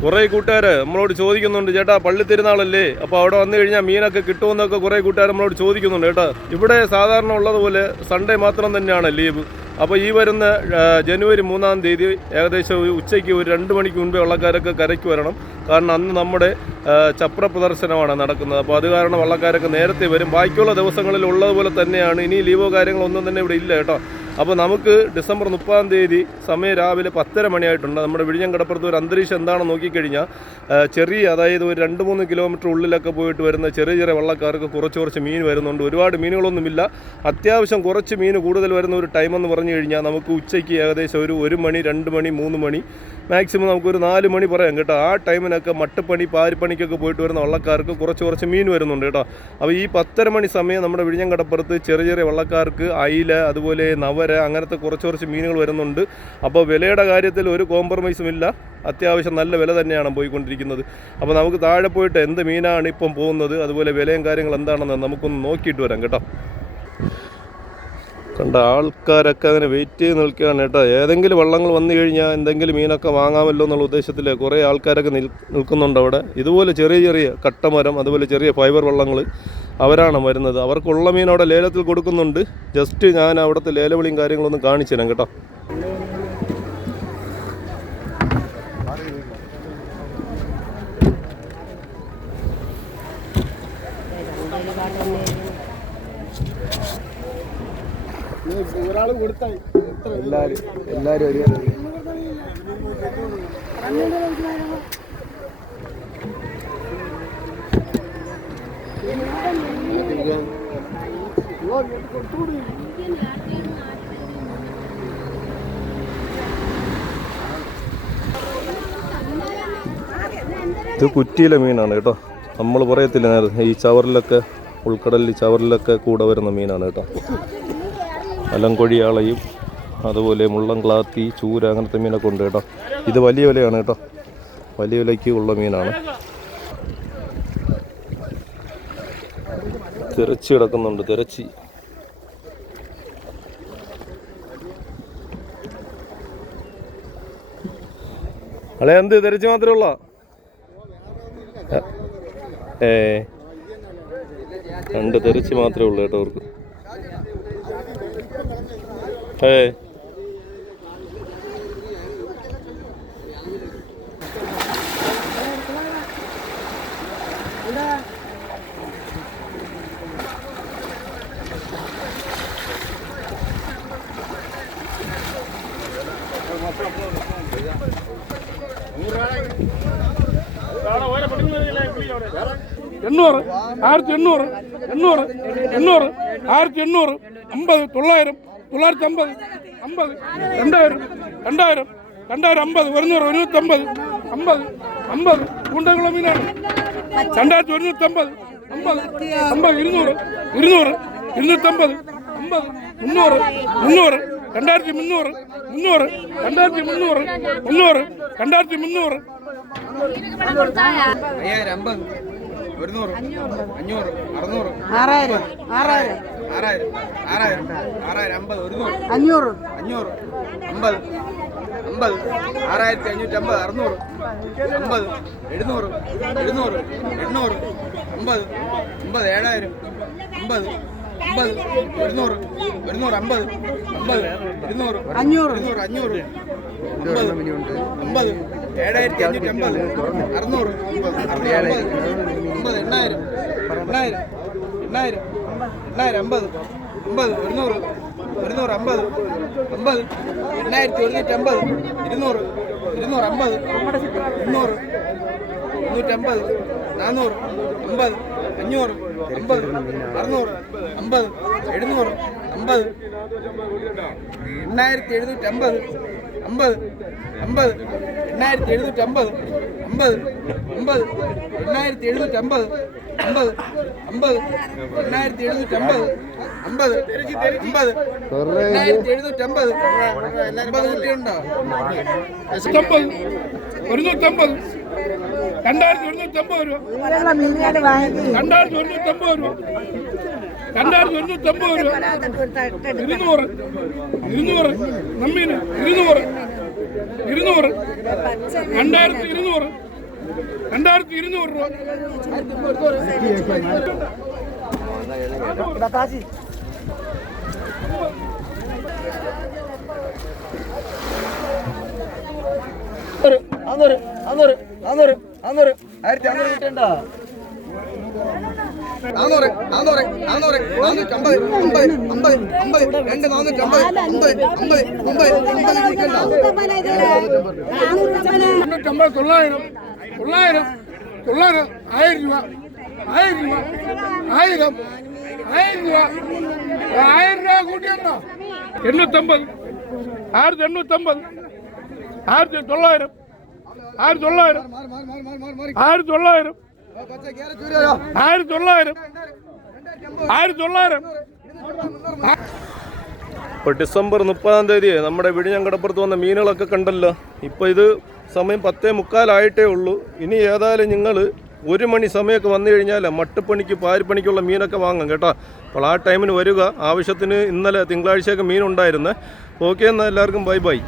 കുറേ കൂട്ടുകാർ നമ്മളോട് ചോദിക്കുന്നുണ്ട് ചേട്ടാ പള്ളി തിരുനാളല്ലേ? അപ്പോൾ അവിടെ വന്നു കഴിഞ്ഞാൽ മീനൊക്കെ കിട്ടുമെന്നൊക്കെ കുറേ കൂട്ടുകാർ നമ്മളോട് ചോദിക്കുന്നുണ്ട് ചേട്ടാ ഇവിടെ സാധാരണ ഉള്ളതുപോലെ സൺഡേ മാത്രം തന്നെയാണ് ലീവ്. അപ്പോൾ ഈ വരുന്ന ജനുവരി മൂന്നാം തീയതി ഏകദേശം ഉച്ചയ്ക്ക് ഒരു രണ്ട് മണിക്ക് മുൻപേ വള്ളക്കാരൊക്കെ കരയ്ക്ക് വരണം. കാരണം അന്ന് നമ്മുടെ ചപ്ര പ്രദർശനമാണ് നടക്കുന്നത്. അപ്പോൾ അത് കാരണം വള്ളക്കാരൊക്കെ നേരത്തെ വരും. ബാക്കിയുള്ള ദിവസങ്ങളിൽ ഉള്ളതുപോലെ തന്നെയാണ്. ഇനി ലീവോ കാര്യങ്ങളോ ഒന്നും തന്നെ ഇവിടെ ഇല്ല കേട്ടോ. അപ്പോൾ നമുക്ക് ഡിസംബർ മുപ്പതാം തീയതി സമയം രാവിലെ പത്തര മണിയായിട്ടുണ്ട്. നമ്മുടെ വിഴിഞ്ഞം കടപ്പുറത്ത് ഒരു അന്തരീക്ഷം എന്താണെന്ന് നോക്കിക്കഴിഞ്ഞാൽ ചെറിയ അതായത് ഒരു രണ്ട് മൂന്ന് കിലോമീറ്റർ ഉള്ളിലൊക്കെ പോയിട്ട് വരുന്ന ചെറിയ ചെറിയ വള്ളക്കാർക്ക് കുറച്ച് കുറച്ച് മീൻ വരുന്നുണ്ട്. ഒരുപാട് മീനുകളൊന്നുമില്ല. അത്യാവശ്യം കുറച്ച് മീൻ കൂടുതൽ വരുന്ന ഒരു ടൈമെന്ന് പറഞ്ഞു കഴിഞ്ഞാൽ നമുക്ക് ഉച്ചയ്ക്ക് ഏകദേശം ഒരു ഒരു മണി രണ്ട് മണി മൂന്ന് മണി മാക്സിമം നമുക്കൊരു നാല് മണി പറയാം കേട്ടോ. ആ ടൈമിനൊക്കെ മട്ടുപ്പണി പാരിപ്പണിക്കൊക്കെ പോയിട്ട് വരുന്ന വള്ളക്കാർക്ക് കുറച്ച് കുറച്ച് മീൻ വരുന്നുണ്ട് കേട്ടോ. അപ്പോൾ ഈ പത്തര മണി സമയം നമ്മുടെ വിഴിഞ്ഞം കടപ്പുറത്ത് ചെറിയ ചെറിയ വള്ളക്കാർക്ക് അയില അതുപോലെ നവര അങ്ങനത്തെ കുറച്ച് കുറച്ച് മീനുകൾ വരുന്നുണ്ട്. അപ്പോൾ വിലയുടെ കാര്യത്തിൽ ഒരു കോംപ്രമൈസും ഇല്ല. അത്യാവശ്യം നല്ല വില തന്നെയാണ് പോയിക്കൊണ്ടിരിക്കുന്നത്. അപ്പോൾ നമുക്ക് താഴെ പോയിട്ട് എന്ത് മീനാണ് ഇപ്പം പോകുന്നത്? അതുപോലെ വിലയും കാര്യങ്ങൾ എന്താണെന്ന് നമുക്കൊന്ന് നോക്കിയിട്ട് വരാം കേട്ടോ. കണ്ട ആൾക്കാരൊക്കെ അങ്ങനെ വെയിറ്റ് ചെയ്ത് നിൽക്കുകയാണ് കേട്ടോ. ഏതെങ്കിലും വള്ളങ്ങൾ വന്നു കഴിഞ്ഞാൽ എന്തെങ്കിലും മീനൊക്കെ വാങ്ങാമല്ലോ എന്നുള്ള ഉദ്ദേശത്തിൽ കുറേ ആൾക്കാരൊക്കെ നിൽ നിൽക്കുന്നുണ്ട് അവിടെ. ഇതുപോലെ ചെറിയ ചെറിയ കട്ടമരം അതുപോലെ ചെറിയ ഫൈബർ വള്ളങ്ങൾ അവരാണ് വരുന്നത്. അവർക്കുള്ള മീൻ അവിടെ ലേലത്തിൽ കൊടുക്കുന്നുണ്ട്. ജസ്റ്റ് ഞാൻ അവിടുത്തെ ലേലവിളിയും കാര്യങ്ങളൊന്നും കാണിച്ചു തരാം കേട്ടോ. ഒരാൾ കൊടുത്തായി എല്ലാവരും എല്ലാവരും ഒരു ഇത് കുറ്റിയിലെ മീനാണ് കേട്ടോ. നമ്മൾ പറയത്തില്ല നേരത്തെ ഈ ചവറിലൊക്കെ ഉൾക്കടലിൽ ചവറിലൊക്കെ കൂടെ വരുന്ന മീനാണ് കേട്ടോ. അലങ്കൊഴിയാളയും അതുപോലെ മുള്ളം ക്ലാത്തി ചൂര അങ്ങനത്തെ മീനൊക്കെ ഉണ്ട് കേട്ടോ. ഇത് വലിയ വിലയാണ് കേട്ടോ. വലിയ വിലയ്ക്ക് ഉള്ള മീനാണ്. തിരച്ചി കിടക്കുന്നുണ്ട് തിരച്ചി അളെ എന്ത്? തിരച്ചി മാത്രമേ ഉള്ള? ഏ രണ്ട് തിരച്ചി മാത്രമേ ഉള്ളൂ കേട്ടോ അവർക്ക്. എണ്ണൂറ് ആയിരത്തി എണ്ണൂറ് എണ്ണൂറ് എണ്ണൂറ് ആയിരത്തി എണ്ണൂറ് അമ്പത് തൊള്ളായിരം. തൊള്ളായിരത്തി അമ്പത് അമ്പത് രണ്ടായിരം രണ്ടായിരം രണ്ടായിരം അമ്പത് ഒരുന്നൂറ് ഒരുന്നൂറ്റമ്പത് അമ്പത് അമ്പത്. കൂണ്ടകുളം മീനാണ്. രണ്ടായിരത്തി ഒരുന്നൂറ്റമ്പത് അമ്പത് അമ്പത് ഇരുന്നൂറ് ഇരുന്നൂറ് ഇരുന്നൂറ്റമ്പത് അമ്പത് മുന്നൂറ് മുന്നൂറ് രണ്ടായിരത്തി മുന്നൂറ് മുന്നൂറ് രണ്ടായിരത്തി മുന്നൂറ് മുന്നൂറ് രണ്ടായിരത്തി മുന്നൂറ്. അയ്യായിരം അമ്പത് ഒരുന്നൂറ് അഞ്ഞൂറ് അറുന്നൂറ് ആറായിരം ആറായിരം. ആറായിരം. ആറായിരം. ആറായിരം അമ്പത്. ഒരുന്നൂറ് അഞ്ഞൂറ്. അഞ്ഞൂറ്. അമ്പത്. അമ്പത്. ആറായിരത്തി അഞ്ഞൂറ്റി അമ്പത്. അറുന്നൂറ്. അമ്പത്. എഴുന്നൂറ്. എഴുന്നൂറ്. എണ്ണൂറ്. അമ്പത്. അമ്പത്. ഏഴായിരം. അമ്പത്. അമ്പത്. ഒരുന്നൂറ്. ഒരുന്നൂറ്. അമ്പത്. അമ്പത്. ഇരുന്നൂറ്. അഞ്ഞൂറ്. ഇരുന്നൂറ്. അഞ്ഞൂറ്. അമ്പത്. അമ്പത്. ഏഴായിരത്തി അഞ്ഞൂറ്റി അമ്പത്. അറുന്നൂറ്. അറുന്നൂറ് അമ്പത്. എണ്ണായിരം. എണ്ണായിരം. എണ്ണായിരം. എണ്ണായിരം അമ്പത്. അമ്പത് ഒരുന്നൂറ്. ഒരുന്നൂറ് അമ്പത്. അമ്പത്. എണ്ണായിരത്തി ഒരുന്നൂറ്റി അമ്പത് ഇരുന്നൂറ്. ഇരുന്നൂറ് അമ്പത്. മുന്നൂറ്. മുന്നൂറ്റമ്പത്. നാനൂറ് അമ്പത്. അഞ്ഞൂറ്. അമ്പത്. അറുന്നൂറ്. അമ്പത്. എഴുന്നൂറ്. അമ്പത്. എണ്ണായിരത്തി എഴുന്നൂറ്റി അമ്പത് അമ്പത് അമ്പത് എണ്ണായിരത്തി എഴുന്നൂറ്റി അമ്പത് അമ്പത് അമ്പത് എണ്ണായിരത്തി എഴുന്നൂറ്റി അമ്പത് അമ്പത് അമ്പത് എണ്ണായിരത്തി എഴുന്നൂറ്റി അമ്പത് അമ്പത് അമ്പത് എണ്ണായിരത്തി എഴുന്നൂറ്റി അമ്പത്. അമ്പത് കുട്ടിയുണ്ടോ നൂറ്റമ്പത് ഒരുന്നൂറ്റമ്പത് രണ്ടായിരത്തി ഒരുന്നൂറ്റമ്പത് രൂപ. രണ്ടായിരത്തി ഒരുന്നൂറ്റമ്പത് രൂപ. രണ്ടായിരത്തി ഒരുന്നൂറ്റമ്പത് രൂപ. ഇരുന്നൂറ്. ഇരുന്നൂറ്. നമ്മീന് ഇരുന്നൂറ്. ഇരുന്നൂറ്. രണ്ടായിരത്തി ഇരുന്നൂറ്. രണ്ടായിരത്തി ഇരുന്നൂറ് രൂപ. അന്നൂറ് അന്നൂറ് അന്നൂറ് അന്നൂറ് ആയിരത്തി അന്നൂറ് കിട്ടണ്ട? നാന്നൂറ് നാന്നൂറ് നാന്നൂറ് നാന്നൂറ്റമ്പത് അമ്പത് അമ്പത് അമ്പത് രണ്ട് നാന്നൂറ്റമ്പത് അമ്പത് അമ്പത് അമ്പത് അമ്പത് കിട്ടണ്ട തൊണ്ണൂറ്റമ്പത് തൊള്ളായിരം തൊള്ളായിരം തൊള്ളായിരം ആയിരം രൂപ ആയിരം രൂപ ആയിരം ആയിരം രൂപ ആയിരം രൂപ കൂട്ടിയുണ്ടോ എണ്ണൂറ്റമ്പത് ആയിരത്തി എണ്ണൂറ്റമ്പത് ആയിരത്തി തൊള്ളായിരം ആയിരത്തി തൊള്ളായിരം ആയിരത്തി തൊള്ളായിരം ആയിരത്തി തൊള്ളായിരം. ആയിരത്തി തൊള്ളായിരം ഇപ്പോൾ ഡിസംബർ മുപ്പതാം തീയതി നമ്മുടെ വിഴിഞ്ഞങ്കടപ്പുറത്ത് വന്ന മീനുകളൊക്കെ കണ്ടല്ലോ. ഇപ്പോൾ ഇത് സമയം പത്തേ മുക്കാലായിട്ടേ ഉള്ളൂ. ഇനി ഏതായാലും നിങ്ങൾ ഒരു മണി സമയമൊക്കെ വന്നു കഴിഞ്ഞാൽ മട്ടുപ്പണിക്ക് പാരിപ്പണിക്കുള്ള മീനൊക്കെ വാങ്ങാം കേട്ടോ. അപ്പോൾ ആ ടൈമിന് വരിക. ആവശ്യത്തിന് ഇന്നലെ തിങ്കളാഴ്ചയൊക്കെ മീനുണ്ടായിരുന്നേ. ഓക്കെ എന്നാൽ എല്ലാവർക്കും ബൈ ബൈ.